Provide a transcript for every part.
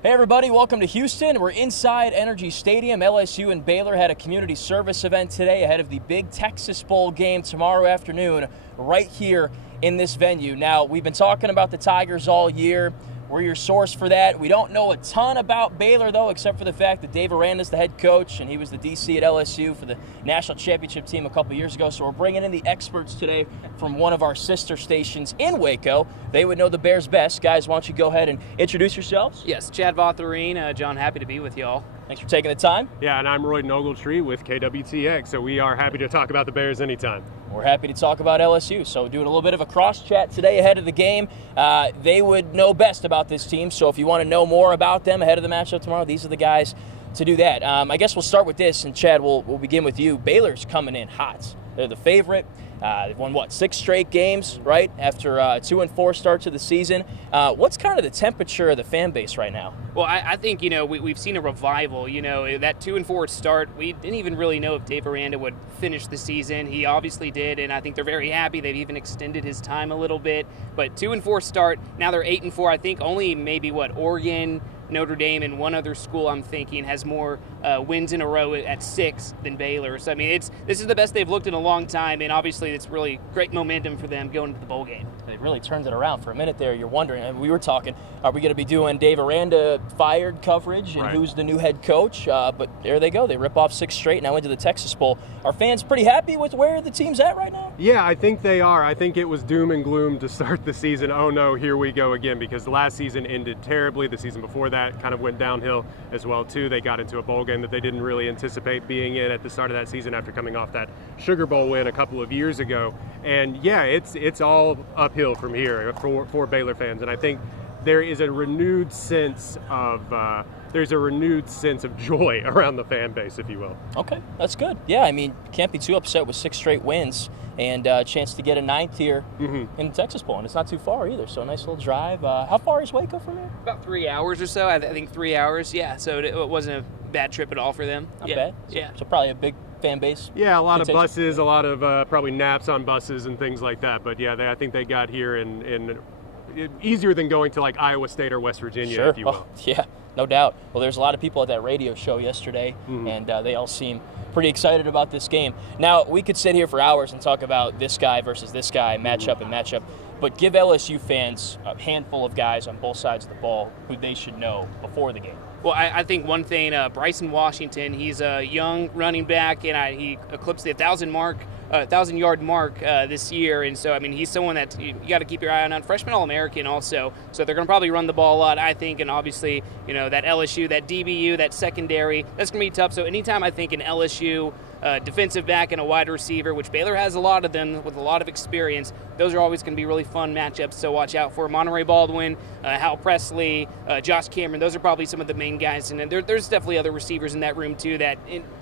Hey everybody, welcome to Houston. We're inside Energy Stadium. LSU and Baylor had a community service event today ahead of the big Texas Bowl game tomorrow afternoon right here in this venue. Now, we've been talking about the Tigers all year. We're your source for that. We don't know a ton about Baylor, though, except for the fact that Dave Aranda's the head coach, and he was the DC at LSU for the national championship team a couple years ago. So we're bringing in the experts today from one of our sister stations in Waco. They would know the Bears best. Guys, why don't you go ahead and introduce yourselves? Yes, Chad Vautherine. John, happy to be with y'all. Thanks for taking the time. Yeah, and I'm Royden Ogletree with KWTX, so we are happy to talk about the Bears anytime. We're happy to talk about LSU. So doing a little bit of a cross chat today ahead of the game. They would know best about this team. So if you want to know more about them ahead of the matchup tomorrow, these are the guys to do that. I guess we'll start with this, and Chad, we'll begin with you. Baylor's coming in hot. They're the favorite. They've won, 6 straight games, right, after 2-4 start to the season. What's kind of the temperature of the fan base right now? Well, I think, we've seen a revival. That 2-4 start, we didn't even really know if Dave Aranda would finish the season. He obviously did, and I think they're very happy. They've even extended his time a little bit. But 2-4 start, now they're 8-4. I think only maybe, Oregon, Notre Dame, and one other school I'm thinking has more wins in a row at 6 than Baylor. So, this is the best they've looked in a long time, and obviously it's really great momentum for them going to the bowl game. They really turned it around. For a minute there, you're wondering, and we were talking, are we going to be doing Dave Aranda fired coverage and who's the new head coach? But there they go. They rip off 6 straight now into the Texas Bowl. Are fans pretty happy with where the team's at right now? Yeah, I think they are. I think it was doom and gloom to start the season. Oh no, here we go again, because the last season ended terribly. The season before that kind of went downhill as well too. They got into a bowl game that they didn't really anticipate being in at the start of that season after coming off that Sugar Bowl win a couple of years ago. And yeah, it's all uphill from here for Baylor fans. And I think there is a renewed sense of joy around the fan base, if you will. Okay, that's good. Yeah, can't be too upset with 6 straight wins and a chance to get a 9th here in the Texas Bowl, and it's not too far either. So a nice little drive. How far is Waco from here? About 3 hours or so. I think 3 hours. Yeah, so it wasn't a bad trip at all for them. Not bad. So probably a big fan base. Yeah, a lot of buses, a lot of probably naps on buses and things like that. But yeah, I think they got here in easier than going to Iowa State or West Virginia, if you will. Oh, yeah, no doubt. Well, there's a lot of people at that radio show yesterday, and they all seem pretty excited about this game. Now, we could sit here for hours and talk about this guy versus this guy, matchup, but give LSU fans a handful of guys on both sides of the ball who they should know before the game. Well, I think one thing, Bryson Washington, he's a young running back, and he eclipsed the 1,000-yard mark this year. And so, he's someone that you got to keep your eye on. Freshman All-American also. So they're going to probably run the ball a lot, I think. And obviously, that LSU, that DBU, that secondary, that's going to be tough. So anytime I think an LSU defensive back and a wide receiver, which Baylor has a lot of them with a lot of experience, those are always going to be really fun matchups. So watch out for Monterey Baldwin, Hal Presley, Josh Cameron. Those are probably some of the main guys. And there's definitely other receivers in that room, too, that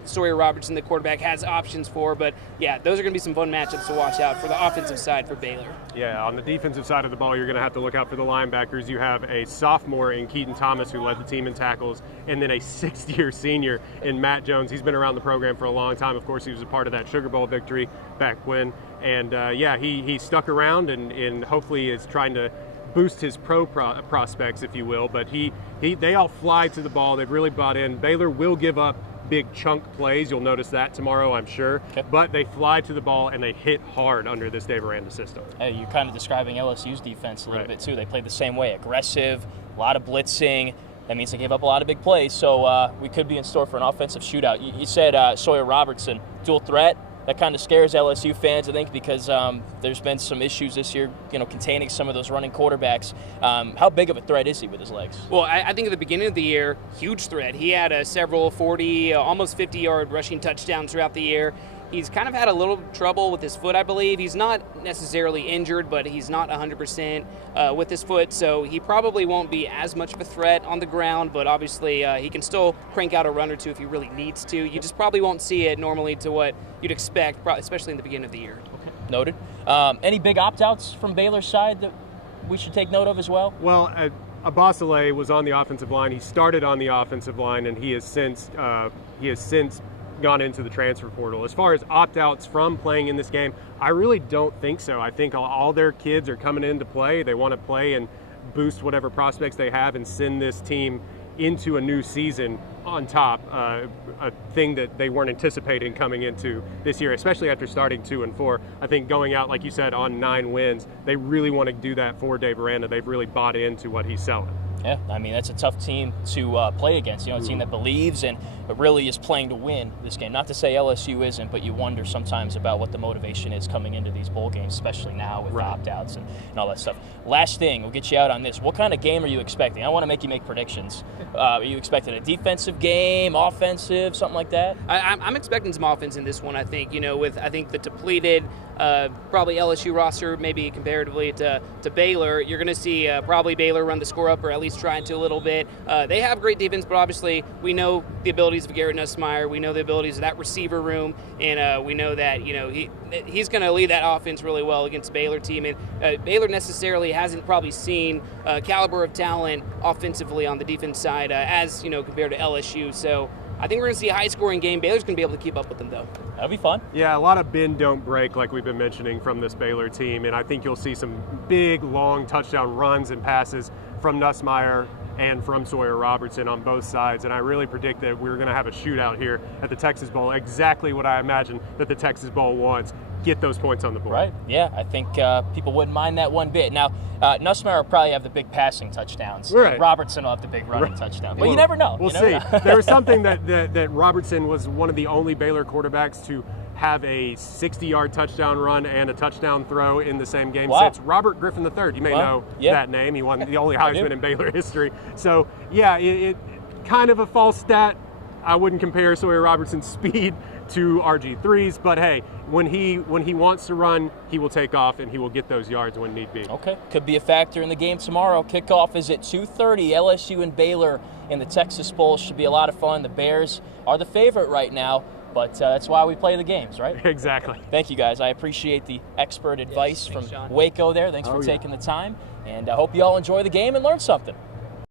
Sawyer Robertson, the quarterback, has options for. But, yeah, those are going to be some fun matchups to watch out for the offensive side for Baylor. Yeah, on the defensive side of the ball, you're going to have to look out for the linebackers. You have a sophomore in Keaton Thomas, who led the team in tackles, and then a 6th-year senior in Matt Jones. He's been around the program for a long time. Of course, he was a part of that Sugar Bowl victory back when. And, he stuck around and hopefully is trying to boost his prospects, if you will. But they all fly to the ball. They've really bought in. Baylor will give up big chunk plays. You'll notice that tomorrow, I'm sure. Okay. But they fly to the ball and they hit hard under this Dave Aranda system. Hey, you're kind of describing LSU's defense a little bit, too. They played the same way. Aggressive, a lot of blitzing. That means they gave up a lot of big plays. So we could be in store for an offensive shootout. You said Sawyer Robertson, dual threat. That kind of scares LSU fans, I think, because there's been some issues this year, containing some of those running quarterbacks. How big of a threat is he with his legs? Well, I think at the beginning of the year, huge threat. He had several 40, almost 50-yard rushing touchdowns throughout the year. He's kind of had a little trouble with his foot, I believe. He's not necessarily injured, but he's not 100% with his foot, so he probably won't be as much of a threat on the ground, but obviously he can still crank out a run or two if he really needs to. You just probably won't see it normally to what you'd expect, especially in the beginning of the year. Okay, noted. Any big opt-outs from Baylor's side that we should take note of as well? Well, Abasale was on the offensive line. He started on the offensive line, and he has since gone into the transfer portal. As far as opt-outs from playing in this game, I really don't think so. I think all their kids are coming into play. They want to play and boost whatever prospects they have and send this team into a new season on top, a thing that they weren't anticipating coming into this year, especially after starting 2-4. I think going out, like you said, on 9 wins, they really want to do that for Dave Aranda. They've really bought into what he's selling. Yeah, I mean, that's a tough team to play against. A team that believes and really is playing to win this game. Not to say LSU isn't, but you wonder sometimes about what the motivation is coming into these bowl games, especially now with opt-outs and all that stuff. Last thing, we'll get you out on this. What kind of game are you expecting? I want to make you make predictions. Are you expecting a defensive game, offensive, something like that? I'm expecting some offense in this one, I think. With the depleted probably LSU roster, maybe comparatively to Baylor, you're going to see probably Baylor run the score up, or at least trying to a little bit. They have great defense, but obviously we know the abilities of Garrett Nussmeier. We know the abilities of that receiver room, and we know that he's going to lead that offense really well against Baylor team. And Baylor necessarily hasn't probably seen caliber of talent offensively on the defense side as compared to LSU. So I think we're going to see a high-scoring game. Baylor's going to be able to keep up with them, though. That'll be fun. Yeah, a lot of bend, don't break, like we've been mentioning from this Baylor team, and I think you'll see some big, long touchdown runs and passes from Nussmeier and from Sawyer Robertson on both sides, and I really predict that we're going to have a shootout here at the Texas Bowl, exactly what I imagine that the Texas Bowl wants. Get those points on the board. Right, yeah, I think people wouldn't mind that one bit. Now, Nussmeier will probably have the big passing touchdowns. Right. Robertson will have the big running touchdown. But you never know. We'll see. There was something that Robertson was one of the only Baylor quarterbacks to have a 60-yard touchdown run and a touchdown throw in the same game since Robert Griffin III. You may know that name. He won the only Heisman in Baylor history. So, yeah, it kind of a false stat. I wouldn't compare Sawyer Robertson's speed to RG3's, but hey, when he wants to run, he will take off and he will get those yards when need be. Okay, could be a factor in the game tomorrow. Kickoff is at 2:30. LSU and Baylor in the Texas Bowl. Should be a lot of fun. The Bears are the favorite right now, but that's why we play the games, right? Exactly. Thank you, guys. I appreciate the expert advice from Waco there. Thanks for taking the time, and I hope you all enjoy the game and learn something.